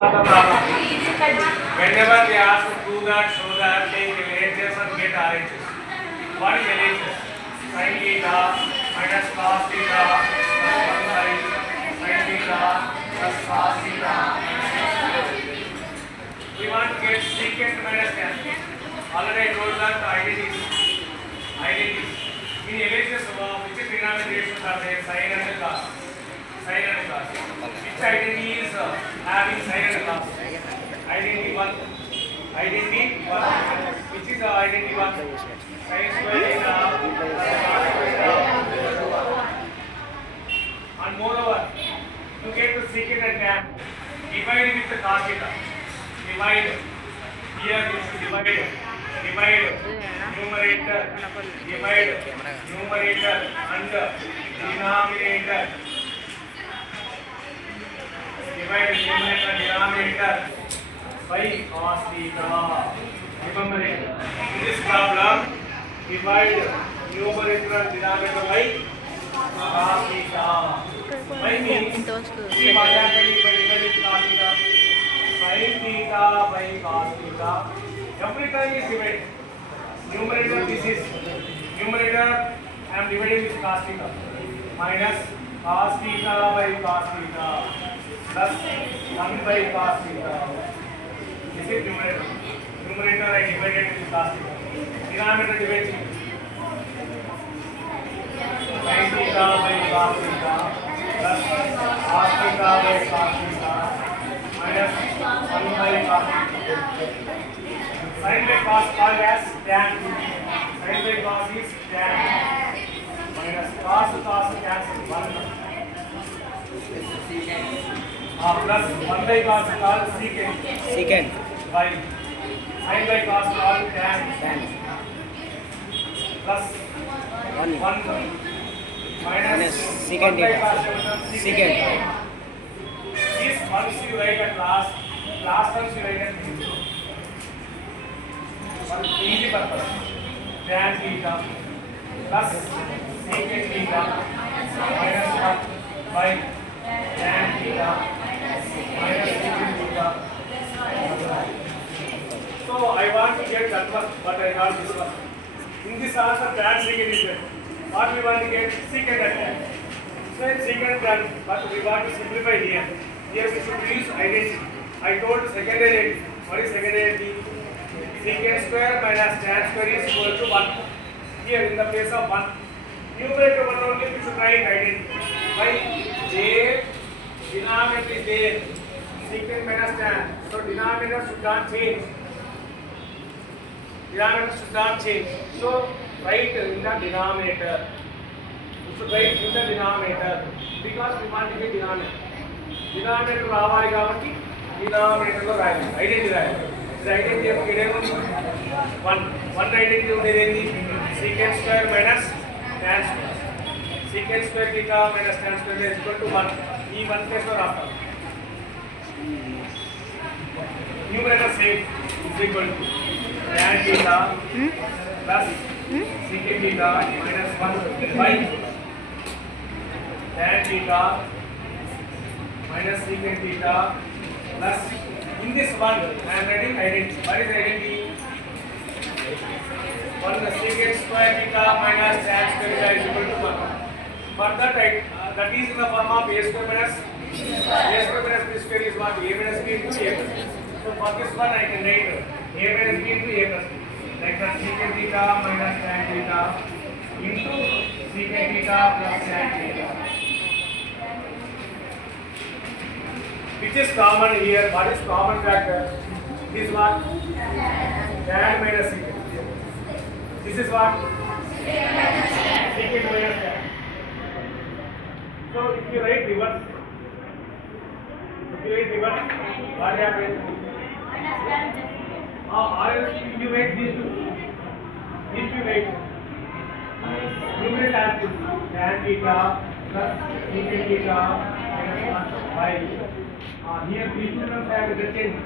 Whenever they ask to do that, show that, take LHS and get RHS. What is LHS? Sin theta minus cos theta plus 1 by sin theta plus cos theta. We want to get secant minus tan. Already I told that identities. In LHS, which denominations are there? Sin and cos. Sin and cos. Which identity is having sin and cos? Identity 1, which is identity 1, sin square theta, and moreover, to get to secant and tan, divide with the cos theta, divide, here you should divide numerator and denominator, divide numerator denominator by cos theta. Remember it. In this problem, divide numerator and denominator by cos theta. By means, see what happened if I divide with cos theta? Sin theta by cos theta. Every time is divided. Numerator, this is numerator. I am dividing with cos theta minus cos theta by cos theta plus 1 by cos theta. This is numerator. Numerator I divided with cos theta. Denominator divided sin theta by cos theta plus cos theta by cos theta minus 1 by cos theta. Sin by cos called as tan. Sin by cos is tan minus cos cancel 1 plus 1 by cos called secant by sin by cos called tan plus 1 minus secant. This once you write at last once you write at one easy purpose tan theta plus secant theta minus 1 by tan theta minus secant theta. So I want to get that one, but I got this one. In this answer, tan secant is there. What we want to get? Secant and tan. So it's secant tan, but we want to simplify here. Here we should use identity. I told second identity. What is second identity? Secant square minus tan square is equal to 1. Here in the place of 1. Numerator 1 only we should write identity. By J, denominator is there. Secant minus tan. So denominator should not change. So write in the denominator. You should write in the denominator because we want to get denominator. Denominator రావాలి కాబట్టి denominator లో రాయాలి. Identity రాయాలి. Identity యొక్క ఏముంది 1 identity ఉండేది ఏంటి secant square minus tan square. Secant square theta minus tan square is equal to 1. ఈ 1 ప్లేస్ లో రాస్తాం. Numerator same is equal to tan theta plus secant theta minus 1 by tan theta minus secant theta plus in this one I am writing identity. What is identity? 1 secant square theta minus tan square theta is equal to 1. For that that is in the form of a square minus b square is what? A minus b into a plus b. So for this one I can write a minus b into a plus b. Like that secant theta minus tan theta into secant theta plus tan theta. Which is common here? What is common factor? This is what? Tan minus secant. This is what? Secant minus tan. So if you write reverse, what happens? Or else if you write these two write. Numerator has tan theta plus secant theta minus 1 by here these two terms have interchange.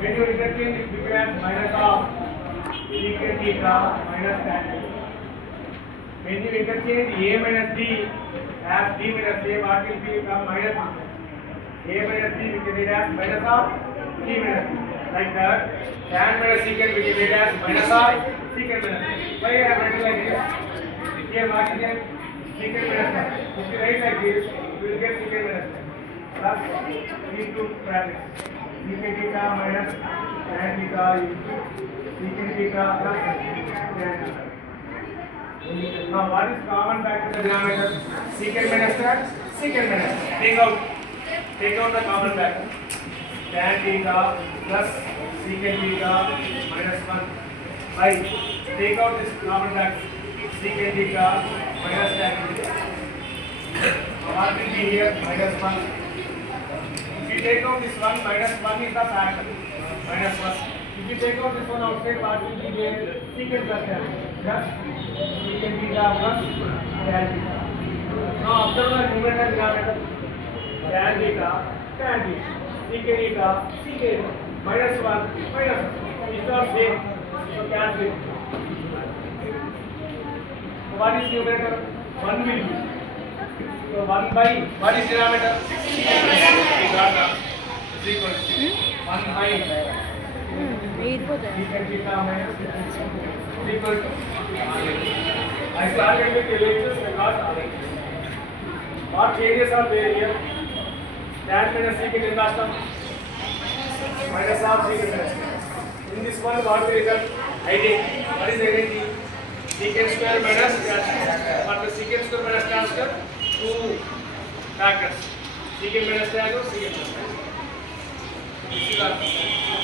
When you interchange it becomes minus of secant theta minus tan theta. When you interchange a minus d as d minus a, what will become minus A minus B we can read as minus of B minus B. Like that, tan minus secant we can read as minus of secant minus B. Why I am writing like this? Here marking it secant minus 1. If you write like this, you will get secant minus 1. Plus these two brackets. Secant theta minus tan theta into secant theta plus tan theta. Now what is common factor in the denominator? Secant minus tan, secant minus. Take out the common factor. Tan theta plus secant theta minus 1 by, take out this common factor. Secant theta minus tan theta. What will be here? Minus 1. If you take out this one, minus 1 is the factor. Minus 1. If you take out this one outside, what will be there? Secant plus tan. Plus secant theta plus tan theta. Now observe the numerator and denominator. Tan theta, tan theta. Secant theta, secant. Minus 1, minus 1. It's all same. So cancel it. So what is numerator? 1 will be. So 1 by, what is denominator? We got that. Is equal to 1 by secant theta minus is equal to I started with the lectures because what changes are there here? Tan minus secant in last term minus of secant minus. In this one, what is the result? Identity. What is identity? Secant square minus tan square. What is secant square minus tan square? Two factors. Secant minus tan or secant plus tan. This is our